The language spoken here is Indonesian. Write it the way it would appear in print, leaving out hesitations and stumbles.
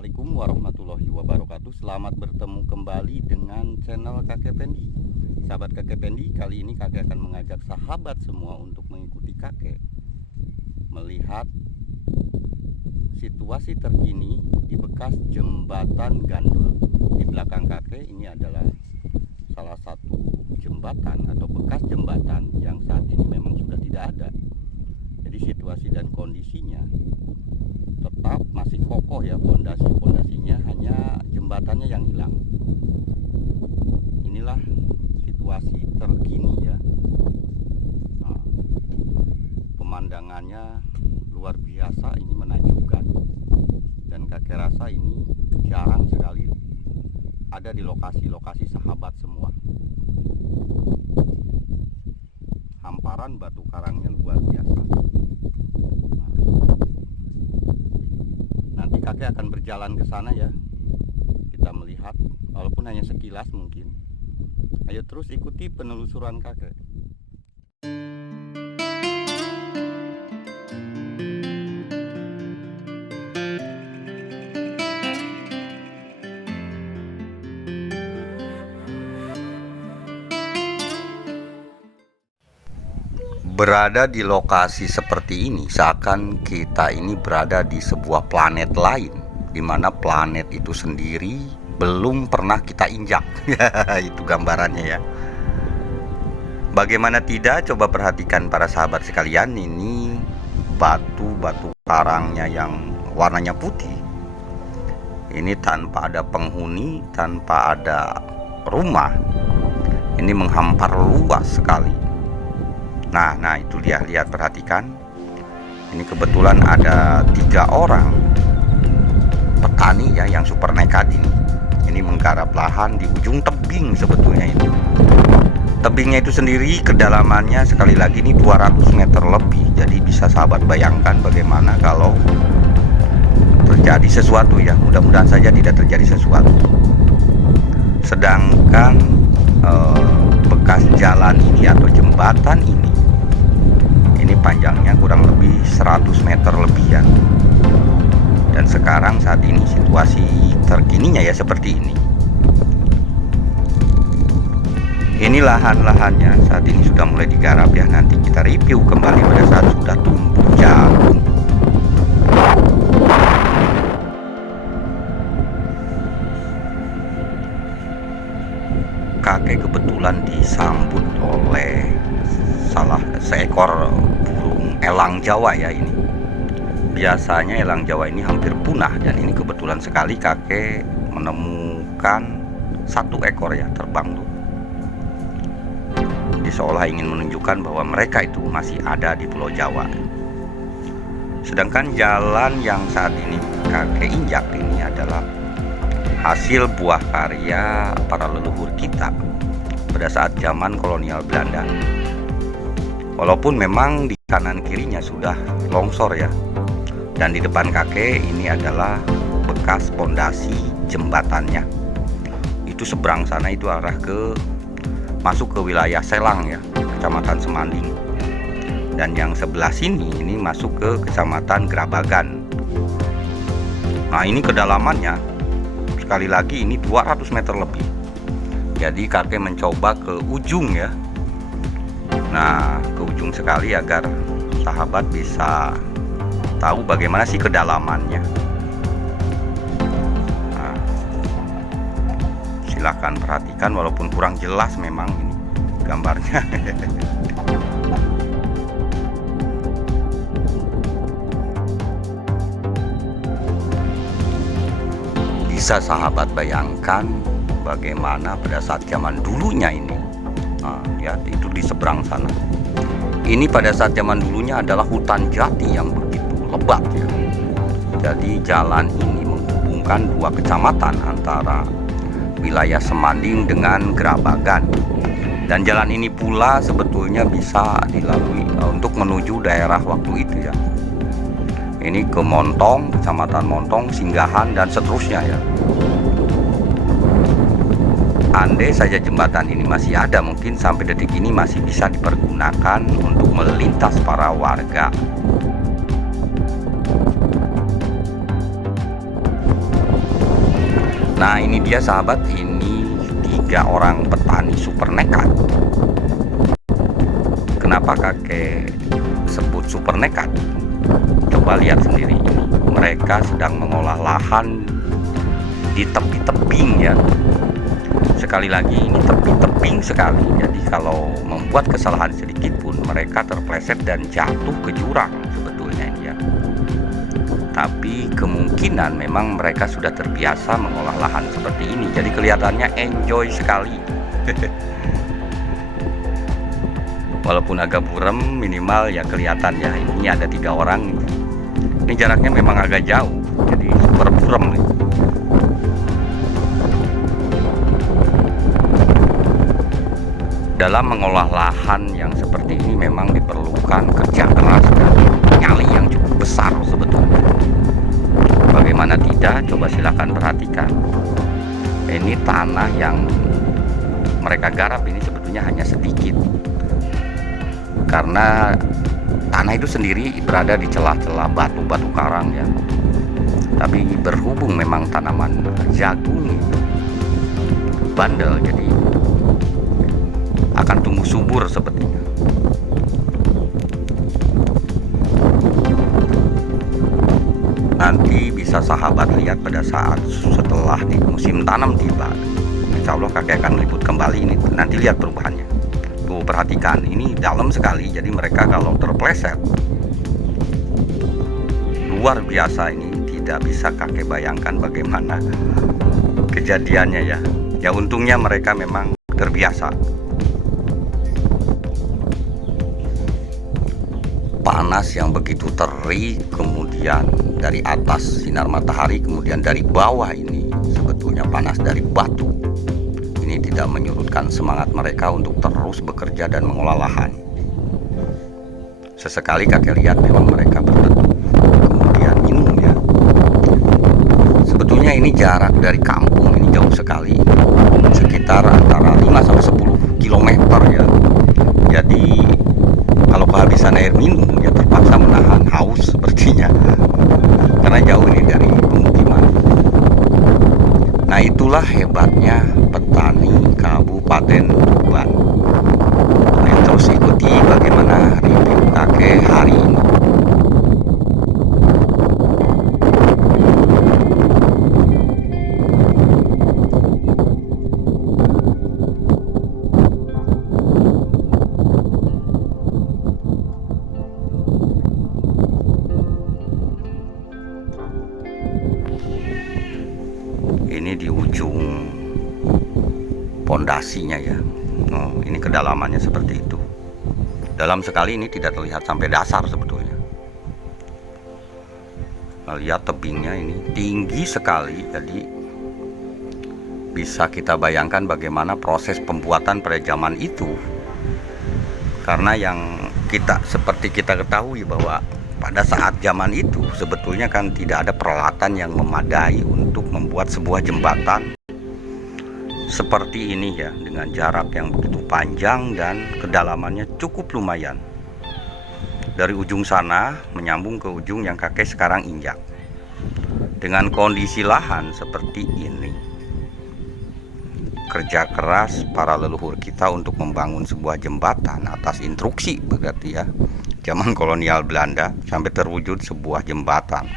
Assalamualaikum warahmatullahi wabarakatuh. Selamat bertemu kembali dengan channel Kakek Pendi. Sahabat Kakek Pendi, kali ini kakek akan mengajak sahabat semua untuk mengikuti kakek melihat situasi terkini di bekas jembatan Gandul. Di belakang kakek ini adalah salah satu jembatan atau bekas jembatan yang saat ini memang sudah tidak ada. Jadi situasi dan kondisinya tetap masih kokoh ya, fondasinya, hanya jembatannya yang hilang. Inilah situasi terkini ya. Nah, pemandangannya luar biasa, ini menakjubkan, dan kakek rasa ini jarang sekali ada di lokasi-lokasi sahabat semua. Hamparan batu karangnya luar biasa. Nanti kakek akan berjalan ke sana ya. Kita melihat, walaupun hanya sekilas mungkin. Ayo terus ikuti penelusuran kakek. Berada di lokasi seperti ini seakan kita ini berada di sebuah planet lain, di mana planet itu sendiri belum pernah kita injak. Itu gambarannya ya. Bagaimana tidak, coba perhatikan para sahabat sekalian, ini batu-batu karangnya yang warnanya putih. Ini tanpa ada penghuni, tanpa ada rumah. Ini menghampar luas sekali. Nah itu dia, lihat, perhatikan. Ini kebetulan ada 3 orang petani ya yang super nekat ini. Ini menggarap lahan di ujung tebing sebetulnya ini. Tebingnya itu sendiri kedalamannya sekali lagi ini 200 meter lebih. Jadi bisa sahabat bayangkan bagaimana kalau terjadi sesuatu ya. Mudah-mudahan saja tidak terjadi sesuatu. Sedangkan bekas jalan ini atau jembatan ini panjangnya kurang lebih 100 meter lebih ya. Dan sekarang saat ini situasi terkininya ya seperti ini. Ini lahan-lahannya saat ini sudah mulai digarap ya. Nanti kita review kembali pada saat sudah tumbuh jagung. Kakek kebetulan disambut oleh salah seekor burung elang Jawa ya ini. Biasanya elang Jawa ini hampir punah, dan ini kebetulan sekali kakek menemukan 1 ekor ya terbang tuh. Jadi seolah ingin menunjukkan bahwa mereka itu masih ada di Pulau Jawa. Sedangkan jalan yang saat ini kakek injak ini adalah hasil buah karya para leluhur kita pada saat zaman kolonial Belanda. Walaupun memang di kanan kirinya sudah longsor ya. Dan di depan kakek ini adalah bekas pondasi jembatannya. Itu seberang sana itu arah ke masuk ke wilayah Selang ya, Kecamatan Semanding. Dan yang sebelah sini ini masuk ke Kecamatan Grabagan. Nah, ini kedalamannya sekali lagi ini 200 meter lebih. Jadi kakek mencoba ke ujung ya. Nah, ke ujung sekali agar sahabat bisa tahu bagaimana sih kedalamannya. Nah, silahkan perhatikan, walaupun kurang jelas memang ini gambarnya. Bisa sahabat bayangkan bagaimana pada saat zaman dulunya ini. Nah, ya itu di seberang sana. Ini pada saat zaman dulunya adalah hutan jati yang begitu lebat ya. Jadi jalan ini menghubungkan 2 kecamatan antara wilayah Semanding dengan Grabagan. Dan jalan ini pula sebetulnya bisa dilalui untuk menuju daerah waktu itu ya. Ini ke Montong, Kecamatan Montong, Singgahan, dan seterusnya ya. Andai saja jembatan ini masih ada, mungkin sampai detik ini masih bisa dipergunakan untuk melintas para warga. Nah ini dia sahabat, ini 3 orang petani super nekat. Kenapa kakek sebut super nekat? Coba lihat sendiri, mereka sedang mengolah lahan di tepi tebing ya. Sekali lagi ini tepi tebing sekali, jadi kalau membuat kesalahan sedikit pun mereka terpleset dan jatuh ke jurang sebetulnya ya. Tapi kemungkinan memang mereka sudah terbiasa mengolah lahan seperti ini, jadi kelihatannya enjoy sekali. Walaupun agak buram, minimal ya kelihatan ya, ini ada 3 orang. Ini jaraknya memang agak jauh, jadi super buram nih. Dalam mengolah lahan yang seperti ini memang diperlukan kerja keras dan nyali yang cukup besar sebetulnya. Bagaimana tidak, coba silakan perhatikan. Ini tanah yang mereka garap ini sebetulnya hanya sedikit, karena tanah itu sendiri berada di celah-celah batu-batu karang ya. Tapi berhubung memang tanaman jagung bandel, jadi akan tumbuh subur sepertinya. Nanti bisa sahabat lihat pada saat setelah di musim tanam tiba, insya Allah kakek akan meliput kembali ini. Nanti lihat perubahannya. Tuh perhatikan, ini dalam sekali, jadi mereka kalau terpleset luar biasa. Ini tidak bisa kakek bayangkan bagaimana kejadiannya ya. Ya untungnya mereka memang terbiasa. Panas yang begitu terik, kemudian dari atas sinar matahari, kemudian dari bawah ini sebetulnya panas dari batu. Ini tidak menyurutkan semangat mereka untuk terus bekerja dan mengolah lahan. Sesekali kakek lihat memang mereka berteduh, kemudian minum ya. Sebetulnya ini jarak dari kampung ini jauh sekali, sekitar antara 5-10 km ya. Jadi kalau kehabisan air minum ya terpaksa menahan haus sepertinya, karena jauh ini dari pemukiman. Nah itulah hebatnya petani Kabupaten Tuban. Nah, terus ikuti bagaimana review kakek hari ini. Ini di ujung pondasinya ya. Oh, ini kedalamannya seperti itu. Dalam sekali, ini tidak terlihat sampai dasar sebetulnya. Nah, lihat tebingnya ini tinggi sekali, jadi bisa kita bayangkan bagaimana proses pembuatan pada zaman itu. Karena yang seperti kita ketahui bahwa pada saat zaman itu sebetulnya kan tidak ada peralatan yang memadai untuk membuat sebuah jembatan seperti ini ya, dengan jarak yang begitu panjang dan kedalamannya cukup lumayan. Dari ujung sana menyambung ke ujung yang kakek sekarang injak. Dengan kondisi lahan seperti ini, kerja keras para leluhur kita untuk membangun sebuah jembatan atas instruksi berarti ya, zaman kolonial Belanda, sampai terwujud sebuah jembatan.